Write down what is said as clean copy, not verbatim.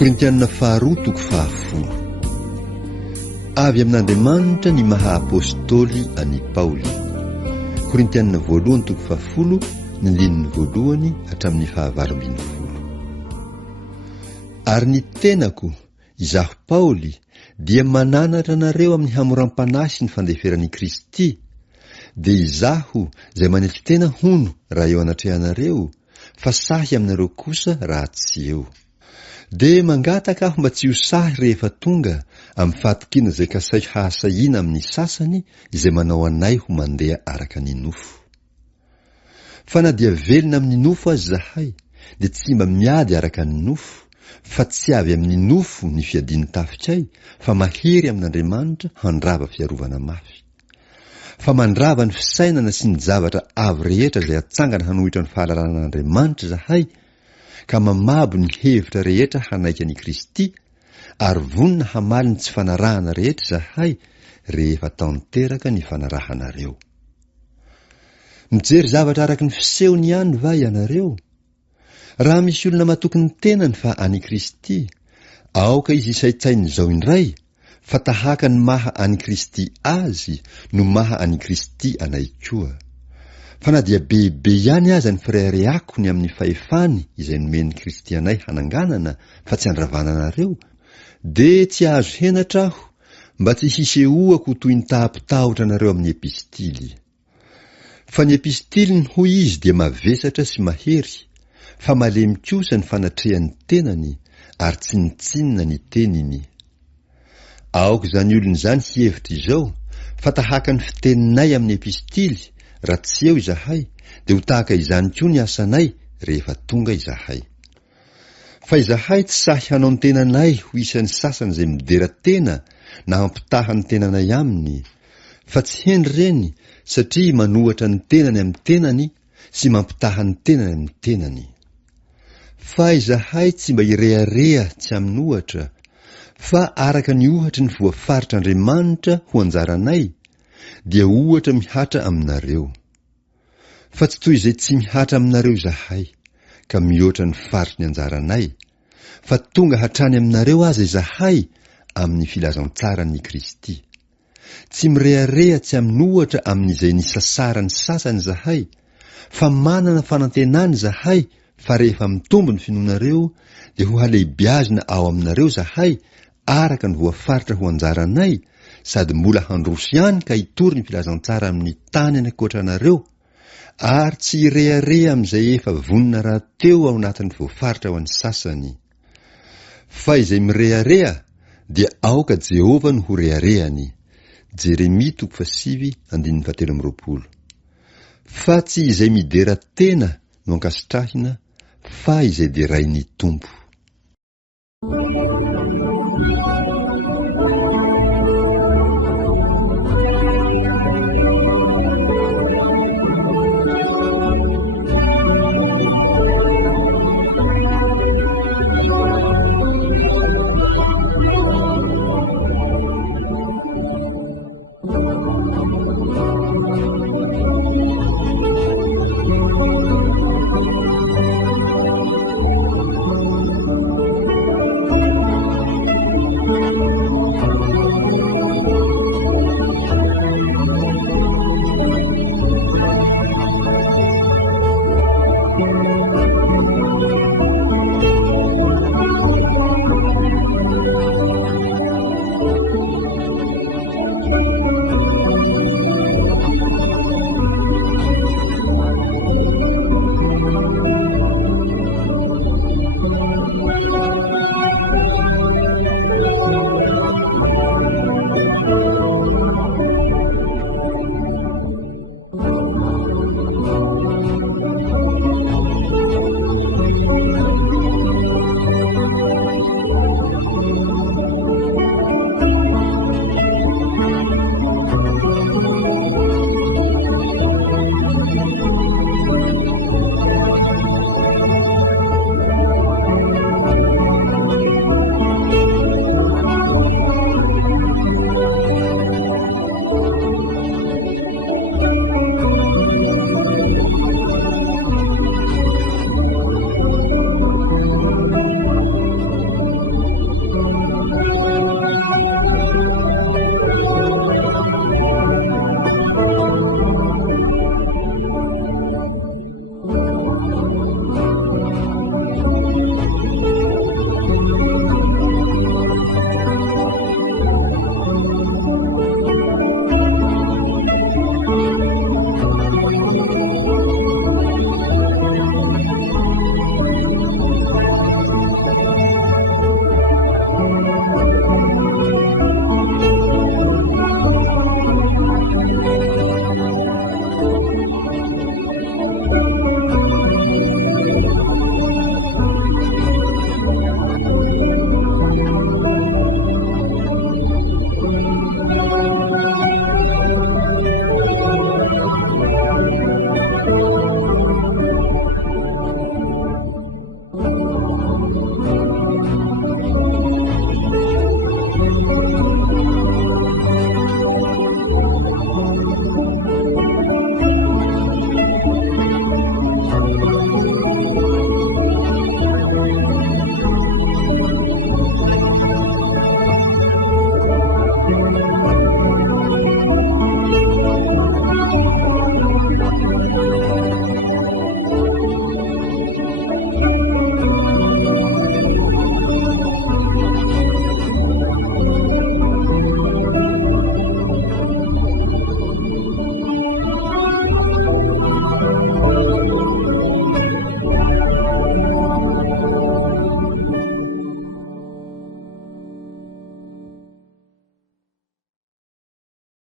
Korintianina faharoa toko fahafolo. Avy amin'Andriamanitra ny maha apôstôly ani Paoly. Korintianina voalohany toko fahafolo ny andininy voalohany hatramin'ny fahavalo-ambin'ny folo. Ary ny tenako izaho Paoly dia mananatra anareo amin'ny hamoram-panahy sy ny fandeferan'i Kristy, dia izaho izay manetry tena hono raha eo anatrehanareo, fa sahy aminareo kosa raha tsy eo. Dia mangataka aho mba tsy ho sahy rehefa tonga amin'ny fahatokina izay kasaiko hahasahiana amin'ny sasany izay manao anay ho mandeha araka ny nofo. Fa na dia velona amin'ny nofo azy zahay, dia tsy mba miady araka ny nofo, fa tsy avy amin'ny nofo ny fiadiany tafitsay, fa mahery amin'Andriamanitra handrava fiarovana mafy. Fa mandrava ny fisainana sy ny zavatra avo rehetra izay atsangana hanohitra ny fahalalan'Andriamanitra zahay, ka mamabo ny hevitra rehetra hanaiky an'i Kristy, ary vonina hamaly ny tsy fanarahana rehetra zahay rehefa tanteraka ny fanarahanareo. Mijery zavatra araka ny fisehony ihany va ianareo? Raha misy olona matoky ny tenany fa ani Kristy, aoka izy isaitsainy izao indray, fa tahaka ny maha ani Kristy azy no maha ani Kristy anay koa. Fa na dia bebe ihany aza ny firehareako ny amin'ny fahefany izay nomen'ny Kristy anay hananganana fa tsy handravana anareo, dia tsy ahazo henatra aho mba tsy hisehoako toy ny tahapitahotra anareo amin'ny epistily. Fa ny epistily ny hoy izy dia mavesatra sy mahery, fa malemy kosa ny fanatrehan'ny tenany ary tsy nitsinina ny teniny. Aoka izany olona izany hihevitra izao, fa tahaka ny fiteninay amin'ny epistily, raha tsy eo izahay, dia ho tahaka izany koa ny asanay rehefa tonga izahay. Fa izahay tsy sahy hanao ny tenanay ho isan'ny sasany izay midera tena na hampitaha ny tenanay aminy, fa tsy heny reny satria manohatra ny tenany amin'ny tenany sy mampitaha ny tenany amin'ny tenany. Fa izahay tsy mba irehareha tsy amin'ny ohatra, fa araka ny ohatra ny voafaritr'Andriamanitra ho anjaranay, dia ohatra mihatra aminareo. Fa tsy toy izay tsy mihatra aminareo izahay, ka mihoatra ny faritry ny anjaranay, fa tonga hatrany aminareo aza izahay amin'ny filazantsarany Kristy. Tsy mirehareha tsy amin'ny ohatra amin'izay nisasarany sasany izahay, fa manana fanantenany izahay, fa rehefa mitombo ny finoanareo, dia ho haleibiazina ao aminareo izahay araka ny voafaritra ho anjaranay, sady mbola handroso ihany ka hitory ny filazantsara amin'ny tany anakotranareo, ary tsy irehareha amin'izay efa vonina raha teo ao anatin'ny voafaritra ho an'ny sasany. Fa izay mirehareha dia aoka Jehova no ho reharehany. Jeremia 7:17. Fa tsy izay midera tena no ankasitrahina, fa izay derain'ny Tompo.